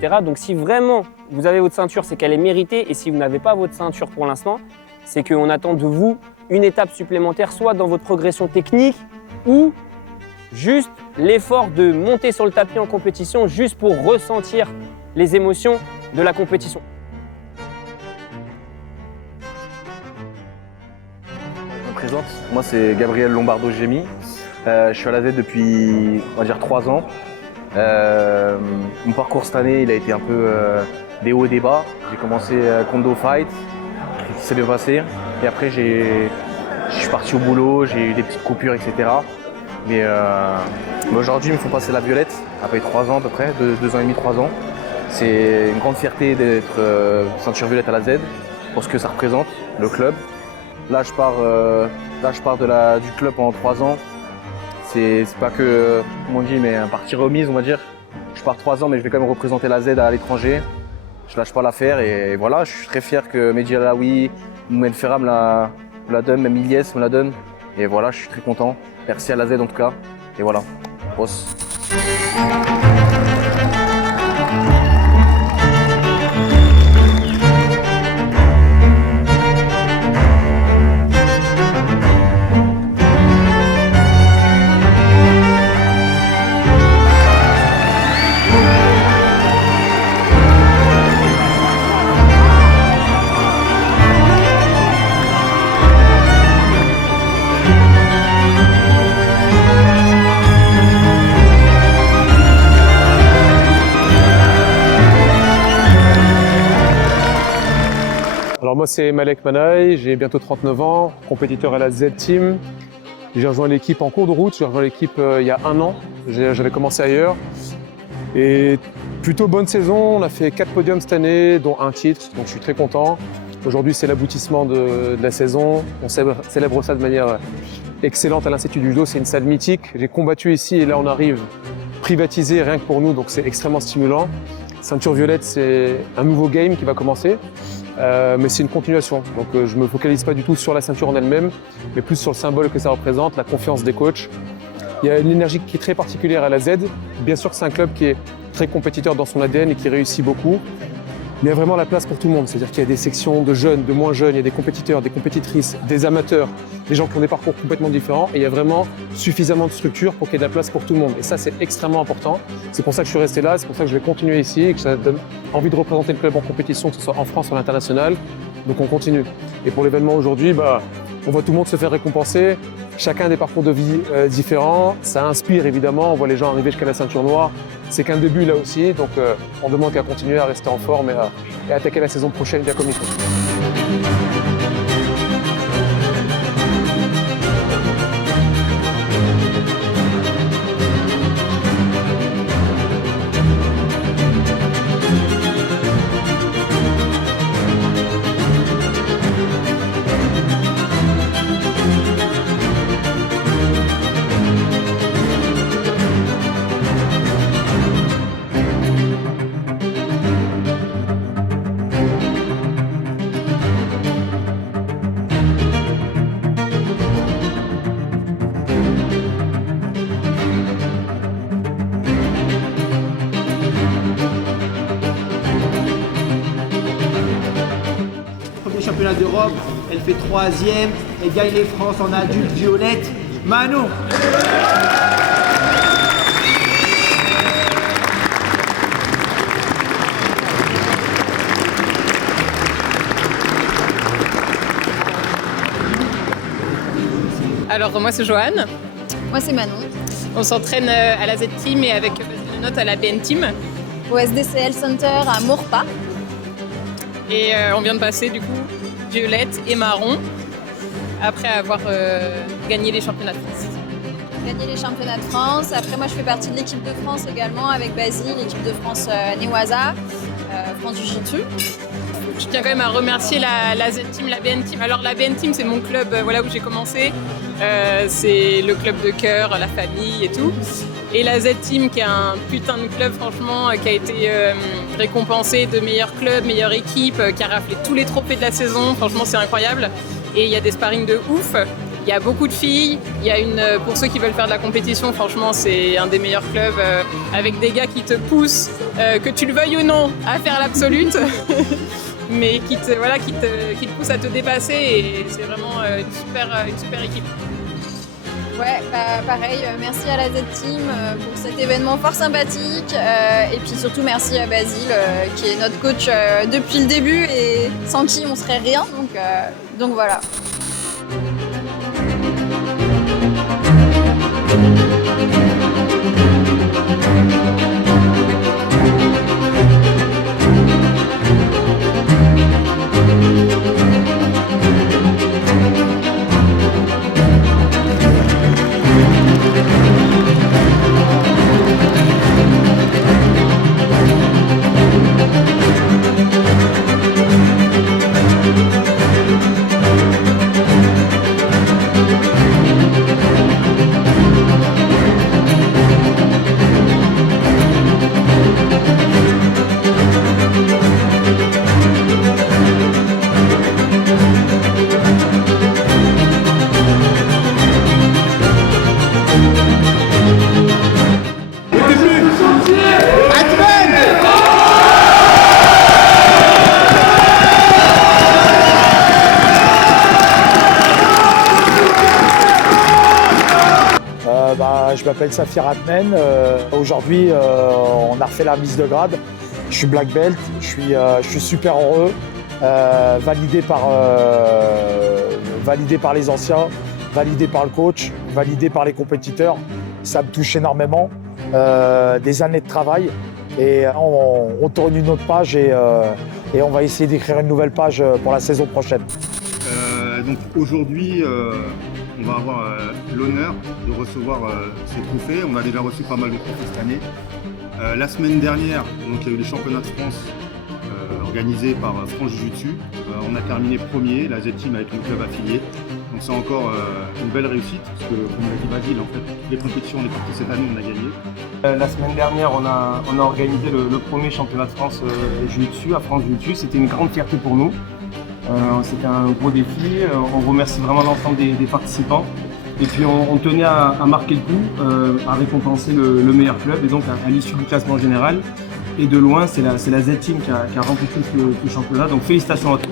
etc. Donc si vraiment vous avez votre ceinture, c'est qu'elle est méritée. Et si vous n'avez pas votre ceinture pour l'instant, c'est qu'on attend de vous une étape supplémentaire, soit dans votre progression technique ou juste l'effort de monter sur le tapis en compétition, juste pour ressentir les émotions de la compétition. Je me présente, moi c'est Gabriel Lombardo-Gémy. Je suis à la Z depuis, on va dire, 3 ans. Mon parcours cette année, il a été un peu des hauts et des bas. J'ai commencé Kondo Fight, qui s'est bien passé. Et après, je suis parti au boulot, j'ai eu des petites coupures, etc. Mais aujourd'hui, il me faut passer la violette, après 3 ans à peu près, 2 ans et demi, 3 ans. C'est une grande fierté d'être ceinture violette à la Z, pour ce que ça représente, le club. Là, je pars du club pendant 3 ans. C'est pas que, comme on dit, mais un parti remise, on va dire. Je pars 3 ans, mais je vais quand même représenter la Z à l'étranger. Je lâche pas l'affaire et voilà, je suis très fier que Mehdi Alaoui, Moumen Ferra me la donne, même Ilyes me la donne. Et voilà, je suis très content. Merci à la Z en tout cas. Et voilà, boss. Alors moi c'est Malek Manaï, j'ai bientôt 39 ans, compétiteur à la Z-Team. J'ai rejoint l'équipe en cours de route, j'ai rejoint l'équipe il y a 1 an, j'avais commencé ailleurs. Et plutôt bonne saison, on a fait 4 podiums cette année, dont 1 titre, donc je suis très content. Aujourd'hui c'est l'aboutissement de la saison, on célèbre ça de manière excellente à l'Institut du Judo, c'est une salle mythique. J'ai combattu ici et là on arrive privatisé rien que pour nous, donc c'est extrêmement stimulant. Ceinture violette, c'est un nouveau game qui va commencer. Mais c'est une continuation, donc je ne me focalise pas du tout sur la ceinture en elle-même, mais plus sur le symbole que ça représente, la confiance des coachs. Il y a une énergie qui est très particulière à la Z. Bien sûr que c'est un club qui est très compétiteur dans son ADN et qui réussit beaucoup. Mais il y a vraiment la place pour tout le monde, c'est-à-dire qu'il y a des sections de jeunes, de moins jeunes, il y a des compétiteurs, des compétitrices, des amateurs, des gens qui ont des parcours complètement différents et il y a vraiment suffisamment de structure pour qu'il y ait de la place pour tout le monde. Et ça, c'est extrêmement important. C'est pour ça que je suis resté là, c'est pour ça que je vais continuer ici et que ça donne envie de représenter le club en compétition, que ce soit en France ou à l'international. Donc on continue. Et pour l'événement aujourd'hui, on voit tout le monde se faire récompenser. Chacun a des parcours de vie différents. Ça inspire évidemment, on voit les gens arriver jusqu'à la ceinture noire. C'est qu'un début là aussi, donc on demande qu'à continuer à rester en forme et à attaquer la saison prochaine bien comme il faut. Championnat d'Europe, elle fait 3e, elle gagne les France en adulte violette. Manon! Alors moi c'est Joanne. Moi c'est Manon. On s'entraîne à la Z-Team et avec Note à la BN-Team. Au SDCL Center à Maurepas. Et on vient de passer du coup violette et marron après avoir gagné les championnats de France. Gagné les championnats de France. Après moi je fais partie de l'équipe de France également avec Basile, l'équipe de France Newaza, France Jiu-Jitsu. Je tiens quand même à remercier la Z-Team, la BN-Team. Alors la BN-Team c'est mon club voilà, où j'ai commencé. C'est le club de cœur, la famille et tout. Et la Z-Team qui est un putain de club franchement, qui a été récompensé de meilleur club, meilleure équipe, qui a raflé tous les trophées de la saison. Franchement c'est incroyable. Et il y a des sparring de ouf. Il y a beaucoup de filles. Il y a pour ceux qui veulent faire de la compétition, franchement, c'est un des meilleurs clubs avec des gars qui te poussent, que tu le veuilles ou non, à faire l'absolute, mais qui te poussent à te dépasser et c'est vraiment une super équipe. Ouais, bah, pareil, merci à la Z-Team pour cet événement fort sympathique et puis surtout merci à Basile qui est notre coach depuis le début et sans qui on serait rien, donc voilà. Je m'appelle Safir Atmen. Aujourd'hui, on a refait la mise de grade. Je suis black belt, je suis super heureux, validé par les anciens, validé par le coach, validé par les compétiteurs. Ça me touche énormément. Des années de travail et on tourne une autre page et on va essayer d'écrire une nouvelle page pour la saison prochaine. Donc aujourd'hui, on va avoir l'honneur de recevoir ces trophées. On a déjà reçu pas mal de trophées cette année. La semaine dernière, donc, il y a eu les championnats de France organisés par France Jiu-Jitsu. On a terminé premier, la Z-Team avec le club affilié. Donc c'est encore une belle réussite, parce que comme l'a dit Basile, en fait, toutes les compétitions, on est parti cette année, on a gagné. La semaine dernière, on a organisé le premier championnat de France de Jiu-Jitsu à France Jiu-Jitsu. C'était une grande fierté pour nous. C'était un gros défi. On remercie vraiment l'ensemble des participants. Et puis on tenait à marquer le coup, à récompenser le meilleur club. Et donc à l'issue du classement général, et de loin, c'est la Z-Team qui a remporté ce championnat. Donc félicitations à tous.